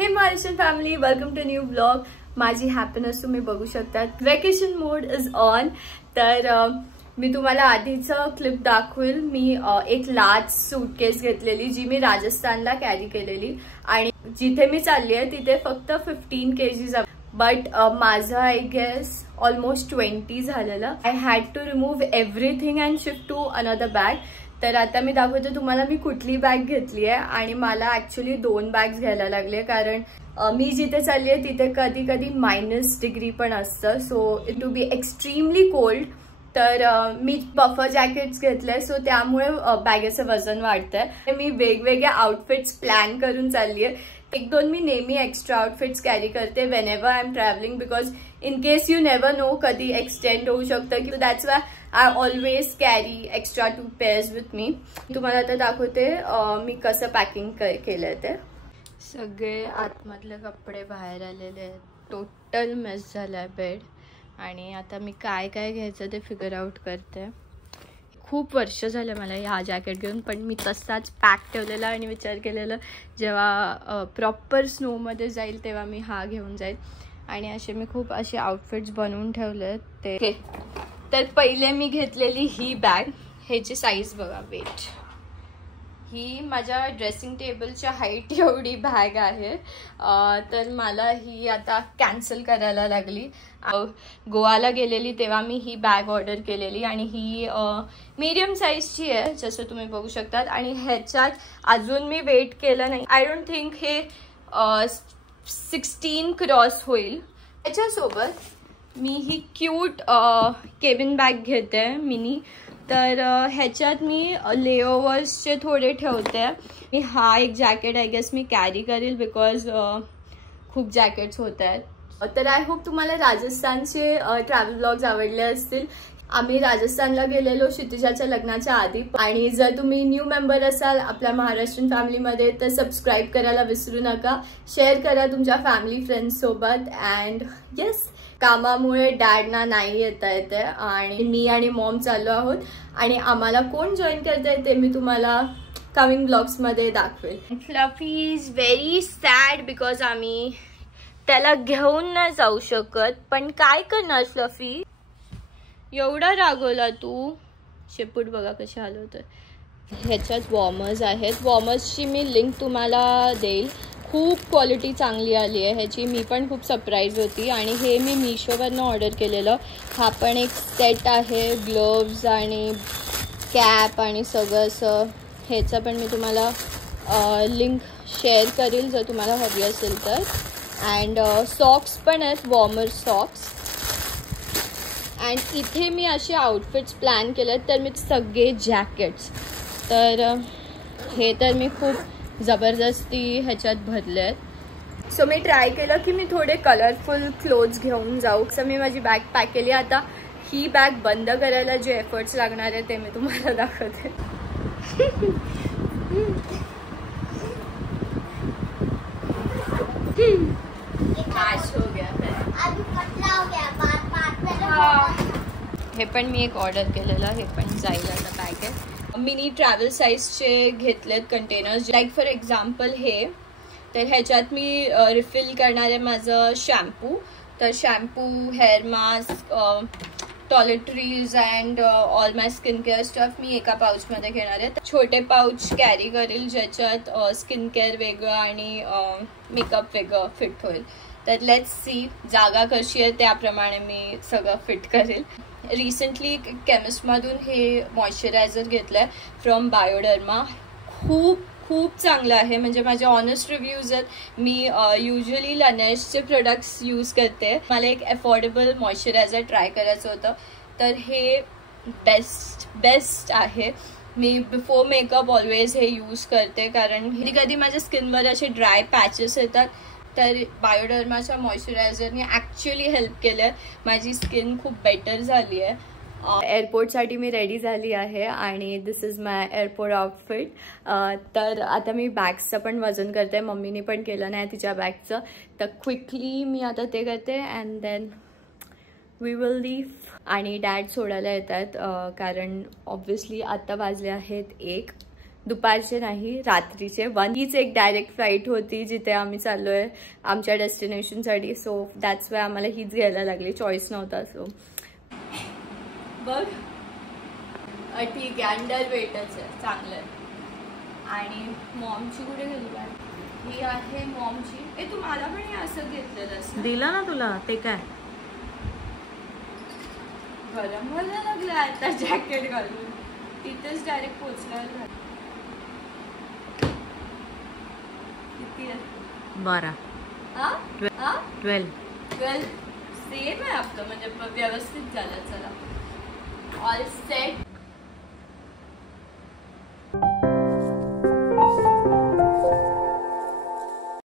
हे Maharashtra family, welcome to new blog. माझी happiness तुम्ही बघू शकता. Vacation mode is on. तर मी तुम्हाला आधीचं क्लिप दाखवेल. मी एक लार्ज सूटकेस घेतलेली जी मी राजस्थानला कॅरी केलेली आणि जिथे मी चालली आहे तिथे फक्त 15 kg बट माझं आय गेस ऑलमोस्ट 20 झालेलं. I had to remove everything and shift to another bag. तर आता मी दाखवते तुम्हाला मी कुठली बॅग घेतली आहे. आणि मला ऍक्च्युली 2 बॅग्स घ्यायला लागले कारण मी जिथे चालली आहे तिथे कधी कधी -डिग्री पण असतं. So it to be extremely cold. तर मी बफर जॅकेट्स घेतले सो त्यामुळे बॅगेचं वजन वाढतंय. मी वेगवेगळ्या आउटफिट्स प्लॅन करून चालली आहे. 1-2 मी नेहमी एक्स्ट्रा आउटफिट्स कॅरी करते whenever I am travelling because in case you never know कधी एक्सटेंड होऊ शकतं की that's why I always carry extra 2 pairs with me. तुम्हाला आता दाखवते मी कसं पॅकिंग केलंय. ते सगळे आतमधले कपडे बाहेर आलेले आहेत. टोटल मेस झालाय बेड. आणि आता मी काय काय घ्यायचं ते फिगर आउट करते. खूप वर्ष झालं मला हा जॅकेट घेऊन, पण मी तसाच पॅक ठेवलेला आणि विचार केलेला जेव्हा प्रॉपर स्नोमध्ये जाईल तेव्हा मी हा घेऊन जाईल. आणि असे मी खूप असे आउटफिट्स बनवून ठेवले ते. तर पहिले मी घेतलेली ही बॅग. ह्याची साईज बघा, वेट. ही माझ्या ड्रेसिंग टेबलच्या हाईट एवढी बॅग आहे. तर मला ही आता कॅन्सल करायला लागली. गोवाला गेलेली तेव्हा मी ही बॅग ऑर्डर केलेली आणि ही मीडियम साईजची आहे जसं तुम्ही बघू शकतात. आणि ह्याच्यात अजून मी वेट केलं नाही. आय डोंट थिंक हे 16 क्रॉस होईल. ह्याच्यासोबत मी ही क्यूट केबिन बॅग घेते मिनी. तर ह्याच्यात मी लेओवर्सचे थोडे ठेवते. मी हा एक जॅकेट आय गेस मी कॅरी करेल बिकॉज खूप जॅकेट्स होत आहेत. तर आय होप तुम्हाला राजस्थानचे ट्रॅव्हल ब्लॉग्स आवडले असतील. आम्ही राजस्थानला गेलेलो क्षितिजाच्या लग्नाच्या आधी. आणि जर तुम्ही न्यू मेंबर असाल आपल्या महाराष्ट्रीयन फॅमिलीमध्ये तर सबस्क्राईब करायला विसरू नका. शेअर करा तुमच्या फॅमिली फ्रेंड्ससोबत. अँड येस, कामामुळे डॅडना नाही येता येते आणि मी आणि मॉम चाललो आहोत. आणि आम्हाला कोण जॉईन करता येते मी तुम्हाला कमिंग ब्लॉग्समध्ये दाखवेल. Fluffy is very sad because आम्ही त्याला घेऊन नाही जाऊ शकत. पण काय करणार फ्लफी, एवढा रागवला तू. शेपूट बघा कसे हलवतोय. ह्याच्यात वॉर्मर्स आहेत. वॉर्मर्सची मी लिंक तुम्हाला देईल. खूप क्वालिटी चांगली आली आहे ह्याची. मी पण खूप सरप्राईज होती. आणि हे मी मिशोवरनं ऑर्डर केलेलं. हा पण एक सेट आहे, ग्लोव्ज आणि कॅप आणि सगळं असं. ह्याचं पण मी तुम्हाला लिंक शेअर करेल जर तुम्हाला हवी असेल तर. अँड सॉक्स पण आहेत, वॉर्मर सॉक्स. अँड इथे मी असे आउटफिट्स प्लॅन केले आहेत. तर मी सगळे जॅकेट्स तर हे तर मी खूप जबरदस्ती ह्याच्यात भरले आहेत. सो मी ट्राय केलं की मी थोडे कलरफुल क्लोथ्स घेऊन जाऊ. असं मी माझी बॅग पॅक केली. आता ही बॅग बंद करायला जे एफर्ट्स लागणार आहे ते मी तुम्हाला दाखवते. हे पण मी एक ऑर्डर केलेलं. हे पण जाईल आता पॅकेट. मिनी ट्रॅव्हल साईजचे घेतलेत कंटेनर्स. लाईक फॉर एक्झाम्पल हे. तर ह्याच्यात मी रिफिल करणार आहे माझं शॅम्पू. तर shampoo, hair mask, toiletries and all my skin care stuff मी एका पाऊचमध्ये घेणार आहे. छोटे पाऊच कॅरी करेल ज्याच्यात स्किन केअर वेगळं आणि मेकअप वेगळं फिट होईल. तर लेट्स सी जागा कशी आहे त्याप्रमाणे मी सगळं फिट करेल. रिसेंटली केमिस्टमधून हे मॉइश्चरायझर घेतलं आहे फ्रॉम बायोडर्मा. खूप चांगलं आहे. म्हणजे माझे ऑनेस्ट रिव्ह्यूज आहेत. मी युजली लनेशचे प्रोडक्ट्स यूज करते. मला एक अफोर्डेबल मॉइश्चरायझर ट्राय करायचं होतं. तर हे बेस्ट आहे. मी बिफोर मेकअप ऑलवेज हे यूज करते कारण कधी माझ्या स्किनवर असे ड्राय पॅचेस येतात. तर बायोडर्माच्या मॉइश्चरायझरने ॲक्च्युली हेल्प केलं आहे. माझी स्किन खूप बेटर झाली आहे. एअरपोर्टसाठी मी रेडी झाली आहे आणि दिस इज माय एअरपोर्ट आउटफिट. तर आता मी बॅग्सचं पण वजन करते. मम्मीने पण केलं नाही तिच्या बॅगचं. तर क्विकली मी आता ते करते and then we will leave. आणि डॅड सोडायला येतात कारण ऑब्व्हियसली आत्ता वाजले आहेत 1. दुपारचे नाही, रात्रीचे 1. हीच एक डायरेक्ट फ्लाईट होती जिथे आम्ही चाललोय आमच्या डेस्टिनेशनसाठी. सो दॅट्स वाय आम्हाला हीच घ्यायला लागली, चॉईस नव्हता. सो बघ ठीक आहे, अंडर वेटच आहे, चांगलं आहे. आणि मॉमची कुठे गेली काय? ही आहे मॉमची. तू मला पण हे असं घेतलेलं दिलं ना तुला, ते काय गरम व्हायला लागलं आता जॅकेट घालून. तिथेच डायरेक्ट पोचल्यावर किती आहे? 12. 12 सेम आहे आपलं, म्हणजे व्यवस्थित झालं. चला ऑल सेट.